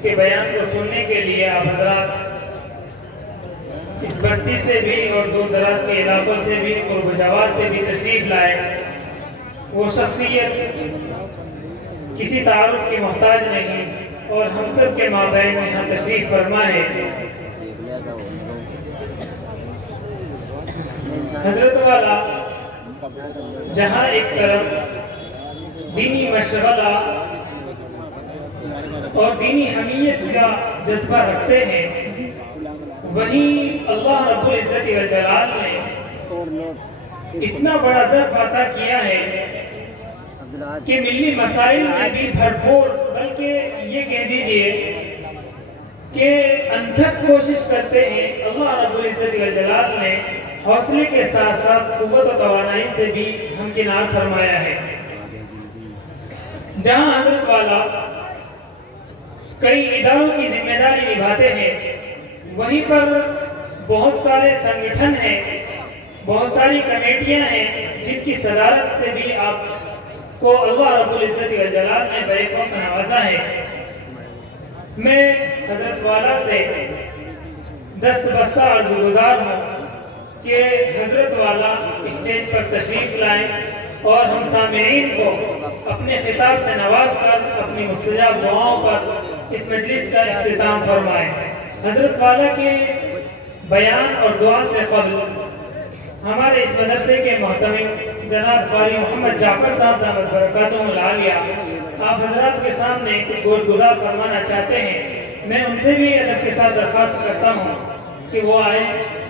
इसके बयान को सुनने के लिए आप हज़रात इस बस्ती से भी और दूर दराज के इलाकों से भी और गुजरात से भी तशरीफ लाए। वो शख्सियत किसी तारुफ की मोहताज नहीं और हम सब के माबैन यहाँ तशरीफ फरमा है। हजरत वाला जहाँ एक तरफ दीनी मशगला और दीनी हमीयत का जज्बा रखते हैं, वहीं अल्लाह रब्बुल इज्जत व जलाल ने इतना बड़ा ज़र्फ अता किया है कि मिली मसाइल में भी भरपूर, बल्कि ये कह दीजिए कि अनथक कोशिश करते हैं। अल्लाह रब्बुल इज्जत व जलाल ने हौसले के साथ साथ कुव्वत और तवानाई से भी हमकिनार फरमाया है। जहां हजरत वाला कई इदारों की जिम्मेदारी निभाते हैं, वहीं पर बहुत सारे संगठन हैं, बहुत सारी कमेटियां हैं जिनकी सदारत से भी आपको अल्लाह रब्बुल इज्जत व जलाल ने बैक़ौक़ नवाजा है। मैं हजरत वाला से दस्तबस्ता अर्ज़गुज़ार हूँ कि हजरत वाला स्टेज पर तशरीफ लाएं और हम सामईन को अपने खिताब से नवाज कर अपनी मुस्तजाब दुआओं पर इस मजलिस का इख्तिताम फरमाएं। हजरत वाला के बयान और दुआ से कबल हमारे इस मदरसे के मोहतमिम जनाब क़ारी मोहम्मद जाफर साहब दामद बरकातुहुल आलिया आप हजरात के सामने कुछ गोशगुजार फरमाना चाहते हैं। मैं उनसे भी अदब के साथ दरख्वास्त करता हूँ कि वो आए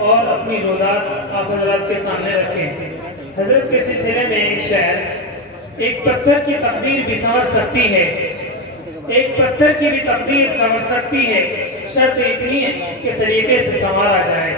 और अपनी रोदात आप हजरात के सामने रखें। हजरत के सिलसिले में एक शेर, एक पत्थर की तकदीर भी संवर सकती है, एक पत्थर की भी तकदीर संवर सकती है, शर्त इतनी है कि सलीके से संवारा जाए।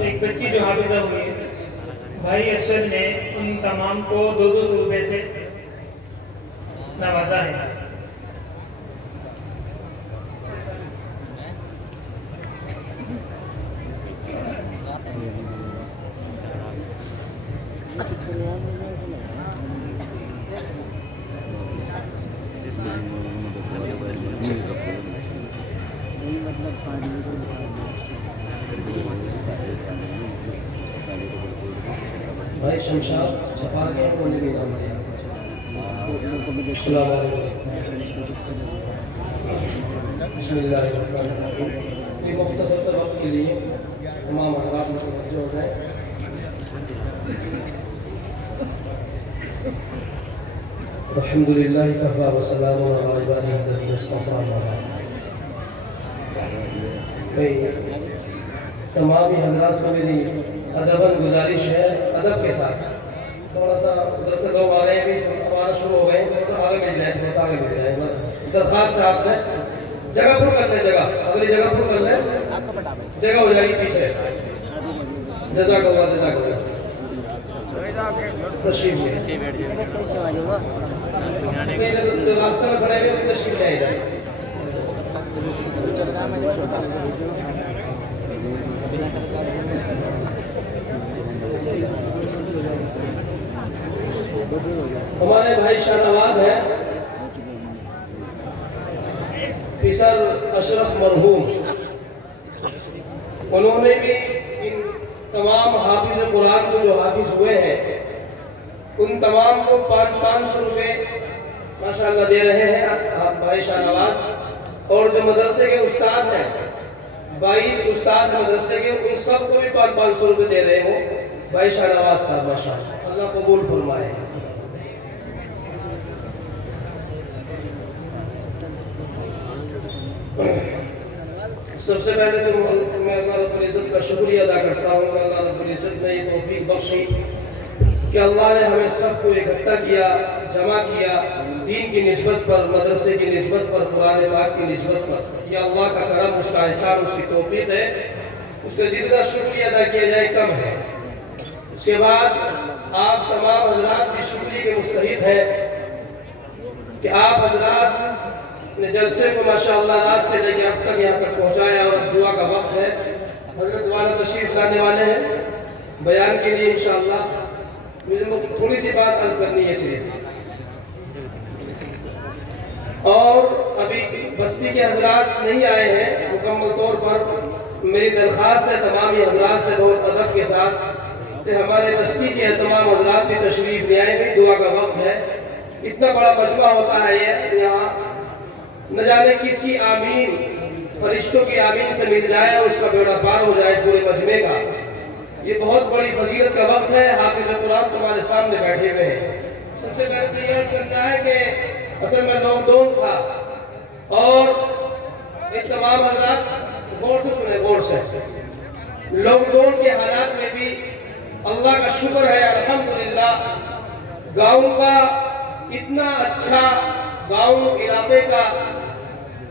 एक बच्ची जो हाफिजा हुई भाई अरशद ने उन तमाम को 200 रुपए से नवाजा है। भाई शमशाद छपा के बोलने के नाम ये मुख्तसर से वक्त के लिए तमाम हज़रात मुतवज्जो हो जाए। अल्हम्दुलिल्लाह कफ़ा व सलामुन अला इबादिही अल्लज़ीना इस्तफ़ा। तमाम हज़रात से मेरी अदबन गुजारिश है, अदब के साथ थोड़ा सा उधर से लोग आ रहे हैं, भी हमारा शुरू हो गए, थोड़ा सा आगे मिल जाए, थोड़ा सा आगे मिल जाए। दरख्वास्त है आपसे, जगह पुर कर ले, जगह अगली जगह पुर कर ले, जगह हो जाएगी पीछे। जज़ाकल्लाह जज़ाकल्लाह। तशरीफ ले रास्ते में खड़े हैं, तशरीफ ले जाए। हमारे भाई शाहनवाज हैं, फिसल अशरफ मरहूम, उन्होंने भी इन तमाम हाफिज कुरान को जो हाफिज हुए हैं उन तमाम को 500 रुपये माशाअल्लाह दे रहे हैं आप भाई शाहनवाज। और जो मदरसे के उस्ताद हैं, 22 उस्ताद मदरसे के, उन सबको भी 500 रुपये दे रहे हो भाई शाहनवाज साहब। माशाअल्लाह, अल्लाह कबूल फरमाए। सबसे पहले तो मैं अल्लाह रब्बुल इज्जत का शुक्रिया अदा करता हूँ कि अल्लाह रब्बुल इज्जत ने ये तौफीक बख्शी कि अल्लाह ने हमें सबको इकट्ठा किया, जमा किया दीन की निस्बत पर, मदरसे की निस्बत पर, कुरान पाक की निस्बत पर, यह अल्लाह का करम, उसका एहसान, उसकी तौफीक है। उसका जितना शुक्रिया अदा किया जाए कम है। उसके बाद आप तमाम हजरात भी शुक्रिया के मुस्तहिक हैं कि आप हजरात ने जलसे को माशाअल्लाह रात से लेकर अब तक यहाँ तक पहुँचाया। और दुआ का वक्त है, हजरत वाला तशरीफ लाने वाले हैं बयान के लिए इंशाअल्लाह। मुझे थोड़ी सी बात अर्ज करनी है चलिए। और अभी बस्ती के हजरात नहीं आए हैं मुकम्मल तौर पर। मेरी दरख्वास्त है तमाम ही हजरात से बहुत अदब के साथ कि हमारे बस्ती के तमाम हजरात भी तशरीफ ले आए। दुआ का वक्त है। इतना बड़ा मजमा होता है ये यहाँ, न जाने किसकी आमीन, फरिश्तों की आमीन से मिल जाए और उसका बेड़ा पार हो जाए पूरे मजमे का। ये बहुत बड़ी फजीलत का वक्त है। हाफिज़ कुरान तुम्हारे सामने बैठे हुए हैं। सबसे पहले तो यह करना है कि असल में लॉकडाउन था और एक तमाम हजरात गौर से सुने, गौर से। लॉकडाउन के हालात में भी अल्लाह का शुक्र है, अल्हम्दुलिल्लाह। गाँव का इतना अच्छा, गाँव इलाके का,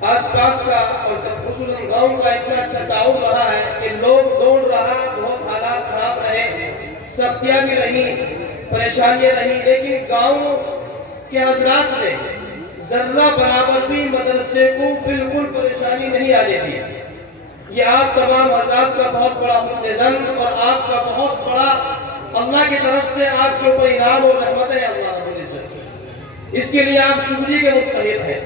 आसपास का और खुसूसन गाँव का इतना अच्छा ताउन रहा है कि लॉकडाउन रहा, बहुत हालात खराब रहे, सख्तियाँ भी रही, परेशानियाँ रही, लेकिन गाँव के हजरात ने जर्रा बराबर भी मदरसे को बिल्कुल परेशानी नहीं आने दी। ये आप तमाम हजरात का बहुत बड़ा हुस्न ज़न्न और आपका बहुत बड़ा अल्लाह की तरफ से आपके ऊपर इनाम और रहमत है अल्लाह रब्बुल इज्जत। इसके लिए आप शुक्रिया के मुस्तहिक हैं।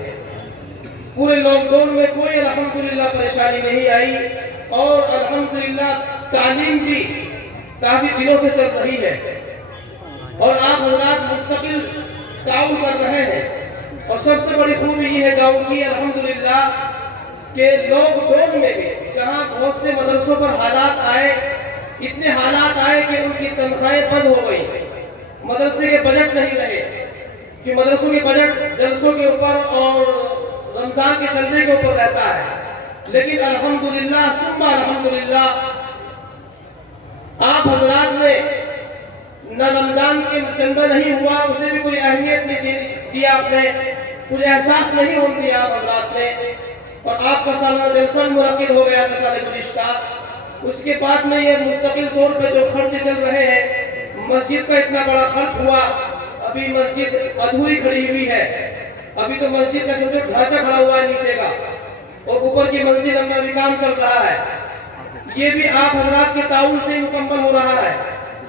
पूरे लॉकडाउन में कोई अल्हम्दुलिल्लाह परेशानी नहीं आई और अल्हम्दुलिल्लाह तालीम भी काफी दिनों से चल रही है और आप हजरात मुस्तकिल ताउन कर रहे हैं। और सबसे बड़ी खूबी ये है गाँव की अल्हम्दुलिल्लाह के लॉकडाउन में भी जहाँ बहुत से मदरसों पर हालात आए, इतने हालात आए कि उनकी तनख्वाहें बंद हो गई, मदरसे के बजट नहीं रहे कि मदरसों के बजट जलसों के ऊपर और रमजान के चंदे के ऊपर रहता है। लेकिन अल्हम्दुलिल्लाह सुम्मा अल्हम्दुलिल्लाह आप हजरात ने न रमजान के चंदा नहीं हुआ, उसे भी कोई अहमियत नहीं दिया, आपने कुछ एहसास नहीं होने दिया आप हजरात ने। और आपका सालाना जलसा मुनक्किद हो गया था साल गुज़िश्ता। उसके बाद में ये मुस्तकिल तौर पे जो खर्चे चल रहे हैं, मस्जिद का इतना बड़ा खर्च हुआ, अभी मस्जिद अधूरी खड़ी हुई है। अभी तो मस्जिद का जो ढांचा खड़ा हुआ है नीचे का, और ऊपर की मस्जिद अंदर भी काम चल रहा है। ये भी आप हजरात के ताउन से मुकम्मल हो रहा है।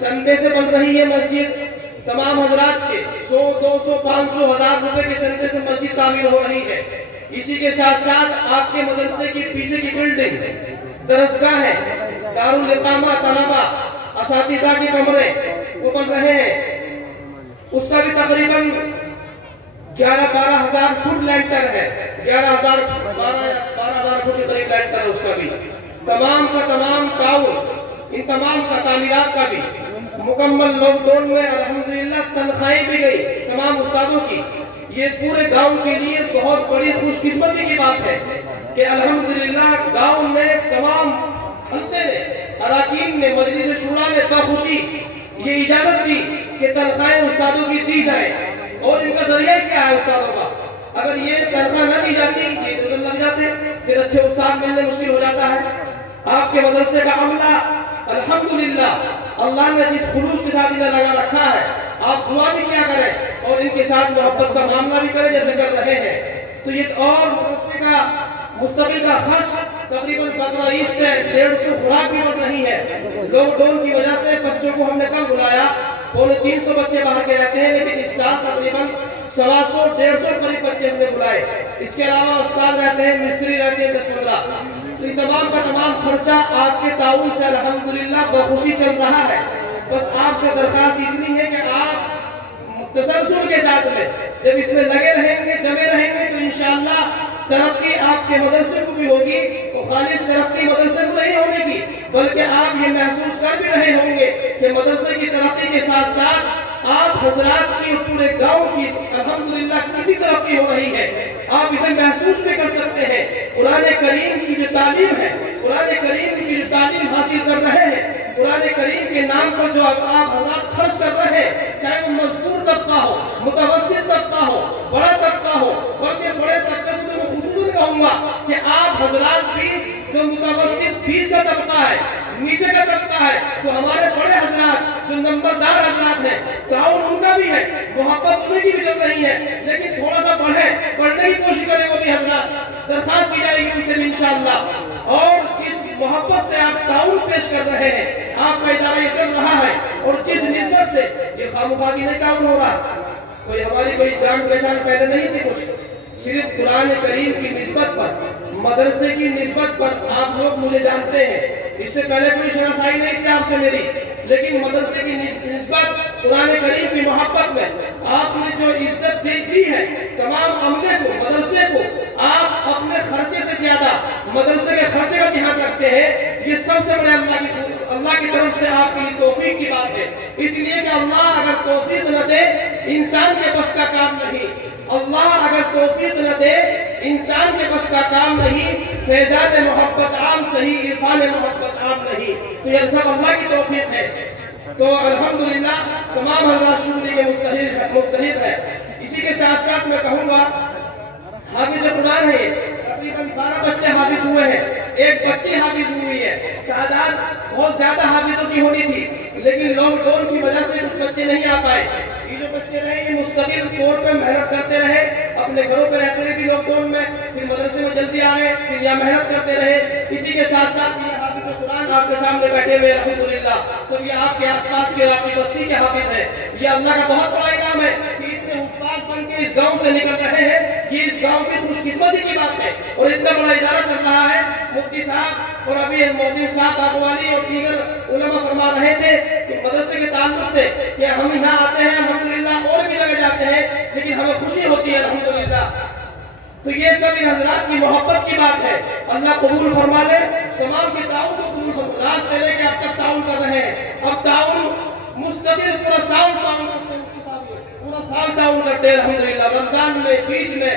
चंदे से बन रही है मस्जिद, तमाम हजरात के 100, 200, 500, 1000 रुपए के चंदे से मस्जिद तामीर हो रही है। इसी के साथ साथ आपके मदरसे की पीछे की बिल्डिंग दरसगाह है, दारुल इकामा, तलबा, असातिज़ा के कमरे वो बन रहे हैं। उसका भी तकरीबन 11-12 हजार फुट लैंटर है, 12,000 फुट के करीब लैंटर है। उसका भी तमाम का तमाम ताउन, इन तमाम का तामीरात का भी मुकम्मल लॉकडाउन में अल्हम्दुलिल्लाह तनख्वाहें भी गई तमाम उस्तादों की। ये पूरे गांव के लिए बहुत बड़ी खुशकिस्मती की बात है कि अल्हम्दुलिल्लाह गांव ने, तमाम हल्के ने, अराकीन ने, मजलिस शूरा ने बखुशी ये इजाजत दी कि तनख्वाहें उस्तादों की दी जाए। और इनका जरिया क्या है उस्तादों का? अगर ये तनख्वाह न दी जाती, ये तो लग जाते, फिर अच्छे उस्ताद मिलने मुश्किल हो जाता है। आपके मदरसे का अमला अल्हम्दुलिल्लाह अल्लाह ने जिस खुलूस के साथ इन्हें लगा रखा है, आप दुआ भी क्या करें और इनके साथ मोहब्बत का मामला भी करें जैसे कर रहे हैं। तो ये और मदरसे का मुस्तकिल का खर्च तकरीबन 15 ईद से 150 खुराक भी बढ़ रही है। लॉकडाउन की वजह से बच्चों को हमने कम बुलाया, 350 बच्चे बाहर के रहते हैं, लेकिन इस साल तकरीबन 125-150 करीब बच्चे हमने बुलाए। इसके अलावा उस्ताद रहते हैं, मिस्त्री रहते हैं 10-15। तो ये तमाम का तमाम खर्चा आपके ताउन से अल्हम्दुलिल्लाह बखुशी चल रहा है। बस आपसे दरखास्त इतनी है कि आप तसल्सल के साथ में जब इसमें लगे रहेंगे, जमे रहेंगे, तो इंशाअल्लाह तरक्की आपके मदरसे को भी होगी। और खालिस तरक्की मदरसे को नहीं होने की, बल्कि आप ये महसूस कर भी रहे होंगे कि मदरसे की तरक्की के साथ साथ आप हजरात की, पूरे गांव की अल्हम्दुलिल्लाह कितनी तरक्की हो रही है, आप इसे महसूस भी कर सकते हैं। कुरान करीम की जो तालीम है, कुरान करीम की जो तालीम हासिल कर रहे हैं, कुरान करीम के नाम पर जो आप हजरात खर्च कर रहे हैं, चाहे वो मजदूर तबका हो, मुतवस्सित तबका हो, बड़ा चाहूंगा कि आप हजरात भी जो मुतवस्सित बीच का तबका है, नीचे का तबका है, तो हमारे बड़े हजरात जो नंबरदार हजरात हैं, ताउन उनका भी है, मोहब्बत उन्हें की भी जरूरत नहीं है, लेकिन थोड़ा सा पढ़ने की कोशिश करें वो भी हजरात, दरखास्त की जाएगी उनसे भी इंशाअल्लाह। और जिस मोहब्बत से आप ताउन पेश कर रहे हैं, आपका इदारा ये चल रहा है, और जिस निस्बत से ये खामखागी नहीं ताउन हो रहा, कोई हमारी कोई जान पहचान पहले नहीं थी, कुछ सिर्फ कुरान करीम की निस्बत पर, मदरसे की निस्बत पर आप लोग मुझे जानते हैं। इससे पहले कोई शनासाई नहीं थी आपसे मेरी, लेकिन मदरसे की निस्बत कुरान करीम की मोहब्बत में आपने जो इज्जत दी है तमाम अमले को, मदरसे को, आप अपने खर्चे से ज्यादा मदरसे के खर्चे का ध्यान रखते हैं। ये सबसे बड़े अल्लाह की तरफ से आपकी तौफीक की बात है। इसलिए कि अल्लाह अगर तौफीक न दे, इंसान के बस का काम नहीं। अल्लाह अगर तौफीक न दे, इंसान के बस का काम नहीं। फैजान मोहब्बत आम सही, इरफान मोहब्बत आम नहीं। तो यह सब अल्लाह की तौफीक है। तो अल्हम्दुलिल्लाह तमाम हज़रात शुक्र के मुस्तहिक़ है। इसी के साथ साथ मैं कहूँगा, हाफिज़ कुरान है, तकरीबन 12 बच्चे हाफिज हुए हैं, एक बच्ची हाफिज हुई है। तादाद बहुत ज्यादा हाफिजों की होनी थी, लेकिन लॉकडाउन की वजह से कुछ बच्चे नहीं आ पाए। ये जो बच्चे रहे ये मुस्तकिल तौर पे मेहनत करते रहे, अपने घरों पे रहते रहे भी लॉकडाउन में, फिर मदरसे में जल्दी आ गए, फिर यहाँ मेहनत करते रहे। इसी के साथ साथ ये हाफिज कुरान आपके सामने बैठे हुए अल्हम्दुलिल्लाह, सब ये आपके आसपास के, आपकी बस्ती के हाफिज है। ये अल्लाह का बहुत बड़ा इनाम है कि इतने उस्ताद बन के इस गाँव से निकल रहे हैं। ये इस गाँव की खुशकिस्मती की बात है। और इतना बड़ा इदारा चल रहा है, मुफ्ती साहब और अभी मौजूद साहब बागवाली और दीगर उलमा फरमा रहे थे कि मदरसे के ताल्लुक से कि हम यहाँ आते हैं अल्हम्दुलिल्लाह, और भी जगह जाते हैं, लेकिन हमें खुशी होती है अल्हम्दुलिल्लाह। तो ये सब इन हजरात की मोहब्बत की बात है। अल्लाह कबूल फरमा ले, तमाम के ताउन को कबूल फरमा, आज से लेकर अब तक ताउन कर रहे हैं। अब ताउन मुस्तकिल पूरा साल ताउन करते हैं, पूरा साल ताउन करते हैं अल्हम्दुलिल्लाह। रमजान में, बीच में,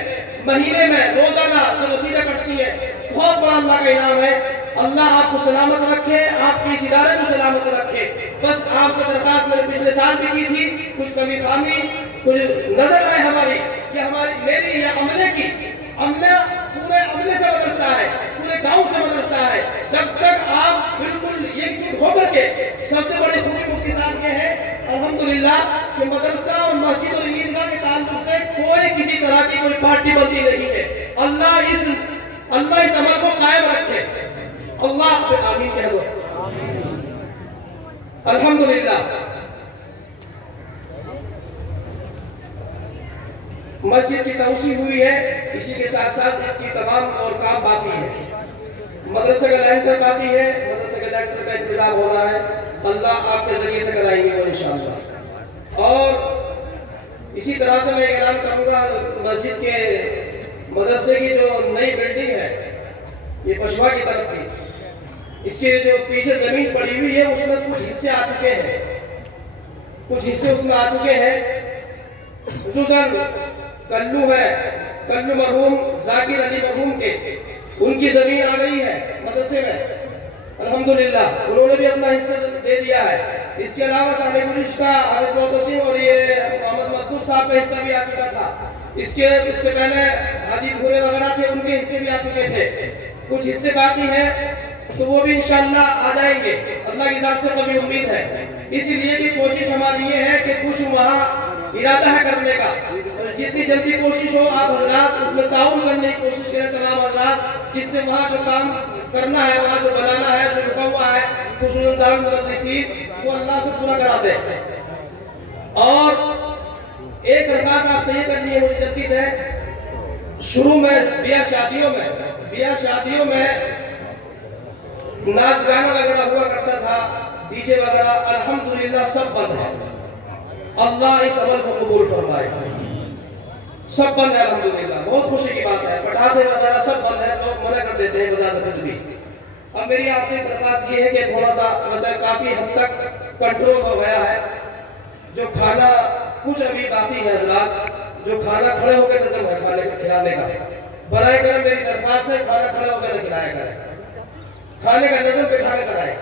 महीने में, रोजाना जो रसीदें कटती है, बहुत बड़ा अल्लाह का इनाम है। अल्लाह आपको सलामत रखे, आपके इस इदारे को सलामत रखे। बस आपसे दरखास्त मैंने पिछले साल भी की थी, कुछ कमी खामी कुछ नजर आए हमारी कि हमारी मेरी या अमले की, अमला पूरे अमले से मदरसा है, पूरे गांव से मदरसा है। जब तक आप बिल्कुल एकजुट होकर के, सबसे बड़ी खूबी मुफ्ती साहब के है अल्हम्दुलिल्लाह कि मदरसा और मस्जिद और ईदगाह के ताल्लुक से कोई किसी तरह की कोई पार्टी बंदी नहीं है। अल्लाह इस अमल को कायम रखे। अल्लाह पे आमीन कह दो। अल्हम्दुलिल्लाह मस्जिद की तौसी हुई है, इसी के साथ साथ इसकी तमाम और काम बाकी है। मदरसे का लेंटर बाकी है, मदरसे के लेंटर का इंतजाम हो रहा है। अल्लाह आपके जरिए से कराएंगे वो इंशाअल्लाह। और इसी तरह से मैं ऐलान करूंगा, मस्जिद के मदरसे की जो नई बिल्डिंग है ये पशुआ की तरफ की, इसके जो पीछे जमीन पड़ी हुई है उसमें कुछ हिस्से आ चुके हैं, कुछ हिस्से उसमें आ चुके हैं। खुसूसन कल्लू है, कल्लू मरहूम जाकिर अली मरहूम के, उनकी जमीन आ गई है मदरसे में अल्हम्दुलिल्लाह, उन्होंने भी अपना हिस्सा दे दिया है। इसके अलावा साले गुज़िश्ता हारिस मोहतसिम और ये मोहम्मद मखदूम साहब का हिस्सा भी आ चुका था। इससे पहले हाजी भूरे वगैरह थे, उनके हिस्से भी आ चुके थे। कुछ हिस्से बाकी हैं तो वो भी इंशाअल्लाह आ जाएंगे, अल्लाह की जात से कभी उम्मीद है। इसलिए की कोशिश हमारी ये है कि कुछ वहाँ इरादा है करने का, और जितनी जल्दी कोशिश हो आप हजरात उसमें ताउन करने की कोशिश करें तमाम हजरात, जिससे वहाँ जो काम करना है, वहाँ जो बनाना है, जो रुका हुआ है, खुशनुदान वो अल्लाह से पूरा करा दे। और एक दरखास्त आपसे ये करनी है मुझे जल्दी से। शुरू में ब्याह शादियों में नाच गाना वगैरह हुआ करता था, डीजे वगैरह, अल्हम्दुलिल्लाह सब बंद है। अल्लाह इस अमल को कबूल फरमाए। सब बंद है अल्हम्दुलिल्लाह, बहुत खुशी की बात है। पटाखे वगैरह सब बंद है, लोग मना कर देते हैं बजाते भी। अब मेरी आपसे दरखास्त ये है कि थोड़ा सा वैसे काफी हद तक कंट्रोल हो गया है। जो खाना कुछ अभी बाकी है हजरात, जो खाना खड़े होकर नजर है खाने का खिलाने का, बनाए कर मेरी दरखास्त है खाना खड़े होकर खिलाया करें, खाने का नजर बैठा कर कराए।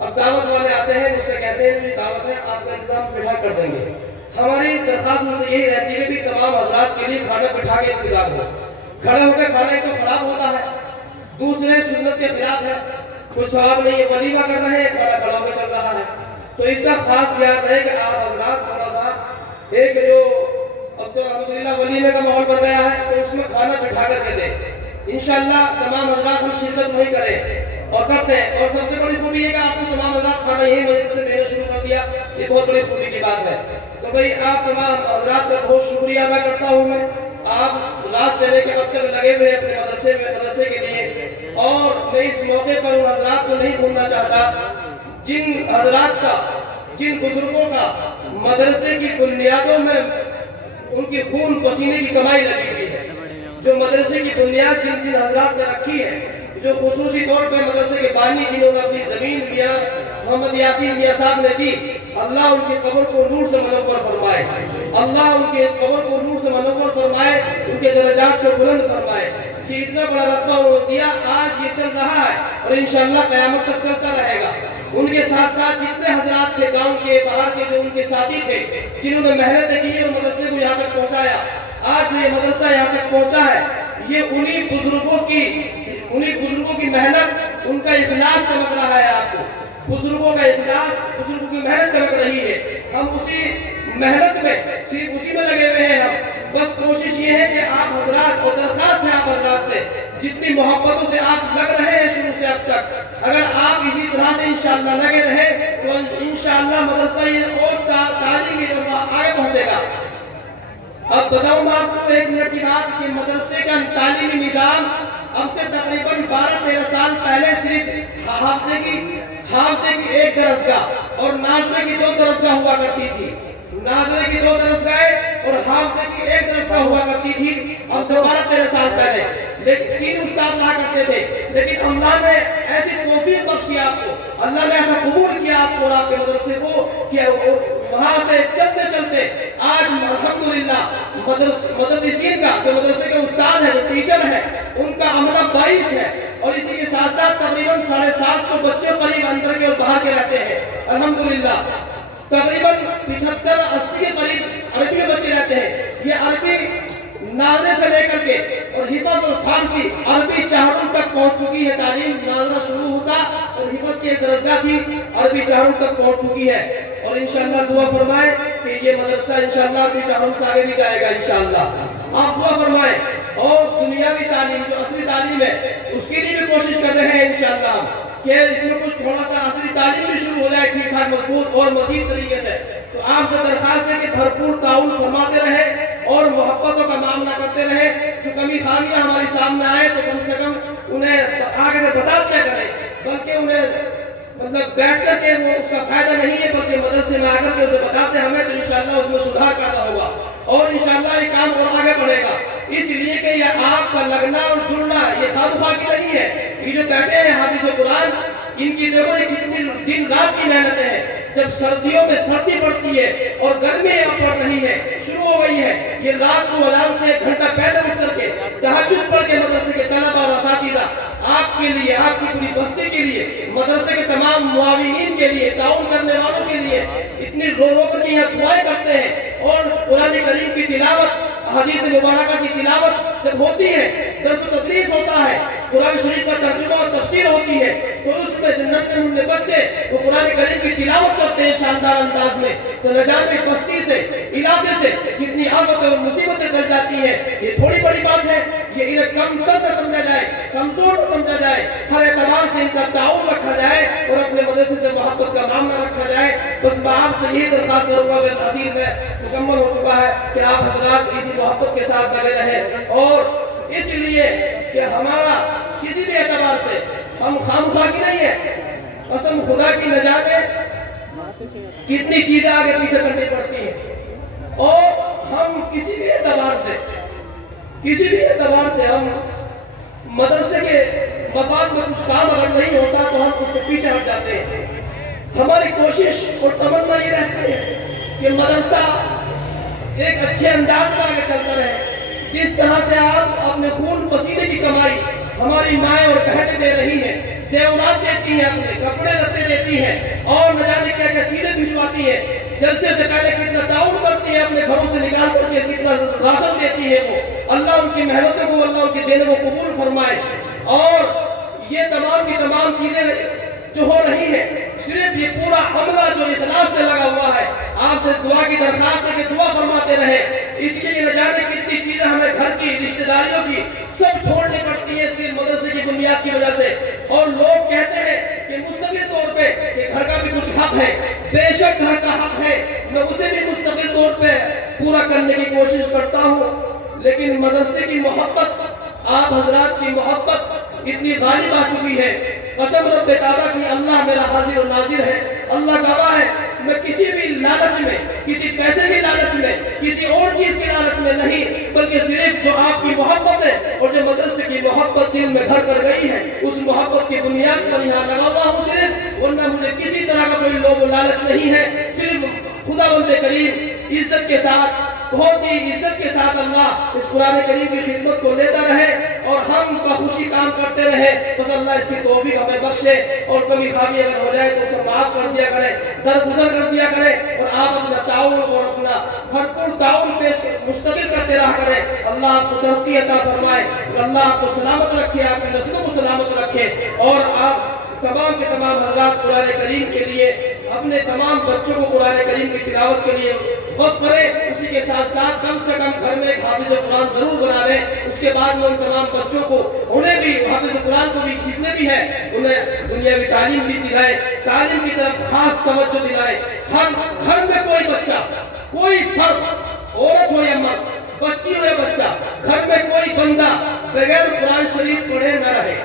अब दावत वाले आते हैं, मुझसे कहते हैं मेरी दावत है, आपका इंतजाम बैठा कर देंगे। हमारी दरखास्त मुझसे यही रहती है कि तमाम हजरात के लिए खाना बैठा के इंतजाम हो। खड़ा होकर खाना एक तो खराब होता है, दूसरे सुन्नत के खिलाफ है, कुछ सवाब नहीं है, वलीमा कर रहे हैं, खाना खड़ा होकर चल रहा है। तो इसका खास ध्यान रहे कि आप हजरात थोड़ा सा एक जो अब तो अल्हम्दुलिल्लाह वलीमे का माहौल बन गया है तो उसमें खाना बिठा करके दें। इंशाअल्लाह तमाम हजरात हम शिरकत वही करें और करते हैं। और सबसे बड़ी खूबी है कि आपको तमाम हजरात खाना यही मस्जिद से देना शुरू कर दिया, ये बहुत बड़ी खूबी की बात है। तो भाई आप तमाम हजरात का बहुत शुक्रिया अदा करता हूँ मैं। आप रात से लेकर अब तक लगे हुए अपने मदरसे में, मदरसे के लिए। और मैं इस मौके पर उन हजरात को नहीं भूलना चाहता जिन हजरात का, जिन बुजुर्गों का मदरसे की बुनियादों में उनके खून पसीने की कमाई लगी हुई है, जो मदरसे की बुनियाद जिन जिन हजरात ने रखी है, जो खुसूसी तौर पर मदरसे के बानी जिन्होंने अपनी जमीन मियां मोहम्मद यासीन मियां साहब ने दी, अल्लाह उनके कब्र को नूर से मनव्वर फरमाए, अल्लाह उनके कब्र को नूर से मनव्वर फरमाए, उनके दर्जात को बुलंद फरमाए। कि इतना बड़ा रत्बा उन्होंने दिया, आज ये चल रहा है और इंशाअल्लाह क़यामत तक चलता रहेगा। उनके साथ साथ जितने हजरात थे गांव के बाहर के जो उनके साथी थे, जिन्होंने मेहनत की और मदरसे को यहाँ तक पहुँचाया, आज ये मदरसा यहाँ तक पहुँचा है, ये उन्हीं बुजुर्गों की मेहनत, उनका इखलास चमक रहा है। आपको बुजुर्गों का इखलास, बुजुर्गों की मेहनत चमक रही है। हम उसी मेहनत में, सिर्फ उसी में लगे हुए हैं। हम बस कोशिश ये है कि आप हजरात, और दरखास्त है आप हजरात से, जितनी मोहब्बतों से आप लग रहे हैं शुरू से अब तक, अगर आप इसी तरह से इंशाअल्लाह लगे रहे तो इंशाअल्लाह मदरसा ये और तालीमी आगे पहुंचेगा। अब बताऊंगा आपको एक मिनट की बात कि मदरसे का तालीमी निजाम अब से तकरीबन 12-13 साल पहले सिर्फ हाफजे की एक दरसगाह और नाज़रे की 2 दरसगाह हुआ करती थी। नाज़रे की 2 दरसगाहें और हाफजे की एक दरसगाह हुआ करती थी अब से 12-13 साल पहले। लेकिन 3 उस्ताद रहा करते थे, लेकिन अल्लाह ने ऐसी तौफीक बख्शी आपको, अल्लाह ने ऐसा कबूल किया आपको और आपके मदरसे को कि वहां से चलते चलते आज अल्हम्दुलिल्लाह मुदर्रिसीन का, जो मदरसे के उस्ताद है, जो टीचर है, उनका अमला 22 है। और इसी के साथ साथ तकरीबन 750 बच्चे करीब अंदर के और बाहर के रहते हैं अल्हम्दुलिल्लाह। तकरीबन 75-80 के करीब अरबी में बच्चे रहते हैं। ये अरबी नाज़रे से लेकर के और हिफज़ और फारसी अरबी चाहरों तक पहुंच चुकी है। तालीम नाज़रा शुरू होता और हिफज़ की एक दरजा थी, अरबी चाहरों तक पहुंच चुकी है। और इंशाअल्लाह दुआ फरमाए कि ये मदरसा इंशाअल्लाह अरबी चाहरों से आगे भी जाएगा इंशाअल्लाह। आप दुआ फरमाए। और दुनियावी तालीम, जो असली तालीम है, उसके लिए भी कोशिश कर रहे हैं इंशाअल्लाह कि इसमें कुछ थोड़ा सा असली तालीम भी शुरू हो जाए ठीक ठाक, मजबूत और मजीद तरीके से। तो आपसे दरखास्त है कि भरपूर ताउन फरमाते रहे और मोहब्बतों का मामला करते रहे। जो कमी खामियां हमारे सामने आए तो कम से कम उन्हें आगे बता क्या करें, बल्कि उन्हें मतलब बैठ करके वो उसका फायदा नहीं है, बल्कि मदरसे में आकर के उसे बताते हमें, तो इंशाअल्लाह उसमें सुधार पैदा होगा और इंशाअल्लाह ये काम और आगे बढ़ेगा। इसलिए कि ये आपका लगना और जुड़ना ये खामखा की नहीं है। ये जो बैठे हैं हाफिज़ कुरान, इनकी देखो ये कितनी दिन रात की मेहनतें हैं। जब सर्दियों में सर्दी पड़ती है और गर्मी पड़ रही है, शुरू हो गई है, ये रात को अज़ान से 1 घंटा पहले उठ करके तहज्जुद पढ़ के मदरसे के तलबा और असातिज़ा आपके लिए, आपकी पूरी बस्ती के लिए, मदरसे के तमाम मुआविनीन के लिए, ताउन करने वालों के लिए इतनी रो कर के यहाँ दुआएं करते हैं। और कुरान करीम की तिलावत, हदीस मुबारका की तिलावत जब होती है, दर्स व तदरीस होता है, कुरान शरीफ का तर्जुमा और तफसीर होती है, तो उसमें नन्हे बच्चे वो कुरान करीम की तिलावत करते हैं शानदार अंदाज में। तो न जाने बस्ती से, इलाके से कितनी आफत और मुसीबतें टल जाती है। ये थोड़ी बड़ी बात है, ये इन्हें कमतर न समझा जाए, कमजोर न समझा जाए, हर एतबार से इनका ताउन रखा जाए और अपने मदरसे से मोहब्बत का मामला रखा जाए। बस मैं आपसे यही दरखास्त करूंगा, वैसे हदीस में मुकम्मल हो चुका है कि आप हजरात इसी मोहब्बत के साथ लगे रहें। और इसलिए कि हमारा किसी भी एतबार से हम खामखा की नहीं है, कसम खुदा की न जाने कितनी चीजें आगे पीछे करनी पड़ती हैं। और हम किसी भी एतबार से हम मदरसे के मफाद में कुछ काम अगर नहीं होता तो हम उससे पीछे हट जाते हैं। हमारी कोशिश और तमन्ना ये रहती है कि मदरसा एक अच्छे अंदाज में आगे चलता रहे। जिस तरह से आप अपने खून पसीने की कमाई हमारी माएँ और बहनें दे रही हैं, सेवनात देती हैं, अपने कपड़े लत्ते देती हैं और न जाने क्या क्या चीजें भिजवाती हैं, जलसे से पहले कितना ताउन करती है, अपने घरों से निकाल करके कितना राशन देती है वो। अल्लाह उनकी मेहनतों को, अल्लाह उनके देने को कबूल फरमाए। और ये तमाम की तमाम चीजें जो हो रही है, सिर्फ ये पूरा हमला जो इखलास से लगा हुआ है, आपसे दुआ की दरखास्त है कि दुआ फरमाते रहे। इसके लिए न जाने कितनी चीजें हमें घर की, रिश्तेदारियों की सब छोड़नी पड़ती है सिर्फ मदरसे की बुनियाद की वजह से। और लोग कहते हैं कि मुस्तकिल तौर पे कि घर का भी कुछ हक है, बेशक घर का हक है, मैं उसे भी मुस्तकिल तौर पे पूरा करने की कोशिश करता हूँ। लेकिन मदरसे की मोहब्बत, आप हजरात की मोहब्बत इतनी गालिब आ चुकी है। कसम रब्बे काबा की, अल्लाह मेरा हाजिर और नाजिर है, अल्लाह गवाह है, मैं किसी भी लालच में, किसी पैसे की लालच में, किसी और चीज की लालच में नहीं, बल्कि सिर्फ जो आपकी मोहब्बत है और जो मदरसे की मोहब्बत दिल में घर कर गई है, उस मोहब्बत की बुनियाद पर यहाँ लगा हुआ हूँ सिर्फ। वरना मुझे किसी तरह का कोई लोभ लालच नहीं है। सिर्फ खुदावंद करीम इज्जत के साथ, बहुत ही इज्जत के साथ अल्लाह इस कुरान करीम की खिदमत को लेता रहे और हम बखुशी काम करते रहे। बस अल्लाह इसकी तौफीक हमें बख्शे और कभी खामी अगर हो जाए तो उसे माफ कर दिया करे, दरगुजर कर दिया करे और आप अपना ताउन और अपना भरपूर ताउन पेश मुस्तकिल करते रहा करें। अल्लाह आपको तरक्की अता फरमाए, अल्लाह आपको सलामत रखे, आपकी नस्लों को सलामत रखे। और आप तमाम के तमाम हज़रात कुरान करीम के लिए, अपने तमाम बच्चों को कुरान करीम की तिलावत के लिए वक्त करें। उसी के साथ साथ कम से कम घर में एक हाफिज़ कुरान जरूर बना लें। उसके बाद में उन तमाम बच्चों को, उन्हें भी हाफिज़ कुरान को भी, जितने भी हैं, उन्हें दुनियावी तालीम भी दिलाएं, तालीम की तरफ खास तवज्जो दिलाएं। हर घर में कोई बच्चा, कोई फर्द, औरत हो या मर्द, बच्ची हो या बच्चा, घर में कोई बंदा बगैर कुरान शरीफ पढ़े न रहे।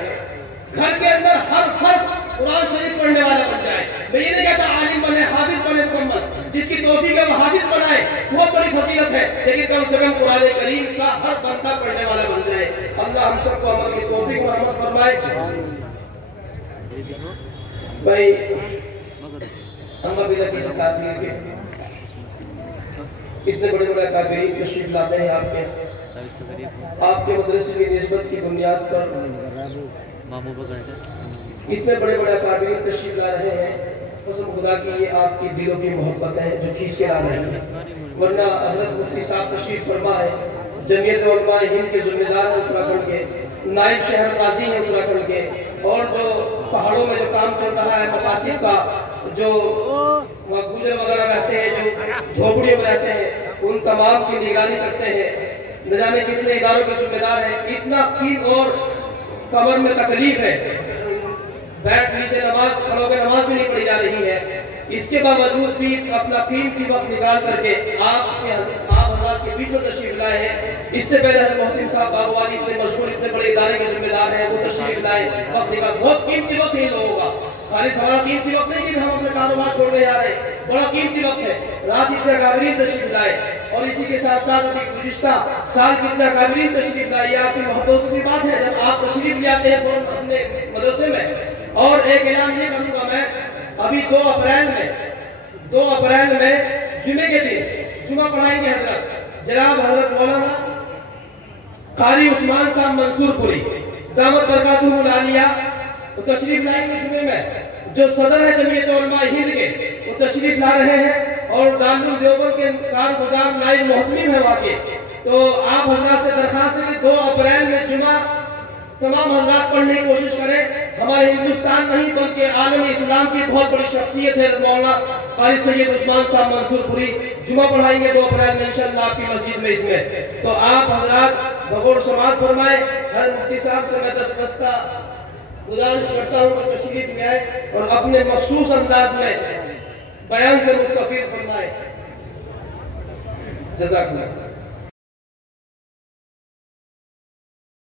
घर के अंदर हर फर्द कुरान शरीफ पढ़ने वाला बन जाए। मैं ये नहीं कहता आलिम बने, हाफिज बने मुकम्मल, जिसकी तौफीक है वो हाफिज बनाए, बहुत बड़ी फजीलत है, लेकिन कम से कम कुरान करीम का हर बंदा पढ़ने वाला बन जाए। अल्लाह हम सबको अमल की तौफीक और रहमत फरमाए। भाई अम्मा बिला की शिकायत है कि इतने बड़े बड़े काबिरीन तशरीफ लाते हैं आपके मदरसे की निस्बत की बुनियाद पर, इतने बड़े बड़े काबिरीन तशरीफ ला रहे हैं। कसम खुदा की ये आपकी दिलों की मोहब्बत है जो खींच के ला रही है। वरना हज़रत मुफ्ती साहब तशरीफ फरमा है, जमीयत उलमा हिंद के जिम्मेदार हैं उत्तराखंड के, नायब शहर काजी हैं उत्तराखंड के, और जो पहाड़ों में जो काम चल रहा है मकासिद का, जो गुजर वगैरह रहते हैं, जो झोपड़ियों में रहते हैं, उन तमाम की निगरानी करते हैं। न जाने कितने इदारों के जिम्मेदार हैं। इतना कीन और कमर में तकलीफ है, बैठ नीचे नमाज, खड़ों में नमाज भी नहीं पढ़ी जा रही है। इसके बावजूद भी अपना कीमती वक्त निकाल करके आप हज़रात के बीच में तशरीफ लाए हैं। इससे पहले मोहसिन साहब बागवानी इतने मशहूर, इतने बड़े इदारे के जिम्मेदार हैं, वो तशरीफ लाए, वक्त निकाल, बहुत कीमती वक्त इन लोगों का। खाली हमारा कीमती वक्त नहीं कि हम अपने कारोबार छोड़ के जा रहे हैं, बड़ा कीमती वक्त है। रात इतने काबिरीन तशरीफ लाए और इसी के साथ साथ अभी गुज़िश्ता साल कितना काबिरीन तशरीफ लाई। आपकी मोहब्बत की बात है जब आप तशरीफ ले आते हैं अपने मदरसे में। और एक ऐलान ये करूंगा मैं, अभी 2 अप्रैल में जुमे के दिन जुमा पढ़ाएंगे हजरत जनाब हजरत मौलाना कारी उस्मान साहब मंसूरपुरी दामत बरकातुहुल आलिया, वो तशरीफ लाएंगे जुमे में। जो सदर है जमीयत उलमा हिंद के, वो तशरीफ ला रहे हैं और दारुल देवबंद के कारगुजार नाइब मोहतमिम है वहाँ के। तो आप हजरात से दरखास्त है कि 2 अप्रैल में जुमा तमाम हजरात पढ़ने की कोशिश करें। हमारे हिंदुस्तान नहीं बल्कि आलमी इस्लाम की बहुत बड़ी शख्सियत है मौलाना कारी सैयद उस्मान साहब मंसूरपुरी, जुमा पढ़ाएंगे 2 अप्रैल में इंशाअल्लाह आपकी मस्जिद में। इसमें तो आप हजरात बगौर समात फरमाए। हर मुफ्ती साहब से मैं दस्तखता गुजारिश करता हूँ कि तशरीफ में आए और अपने मखसूस अंदाज में बयान से मुस्तफीद फरमाए। जज़ाकल्लाह।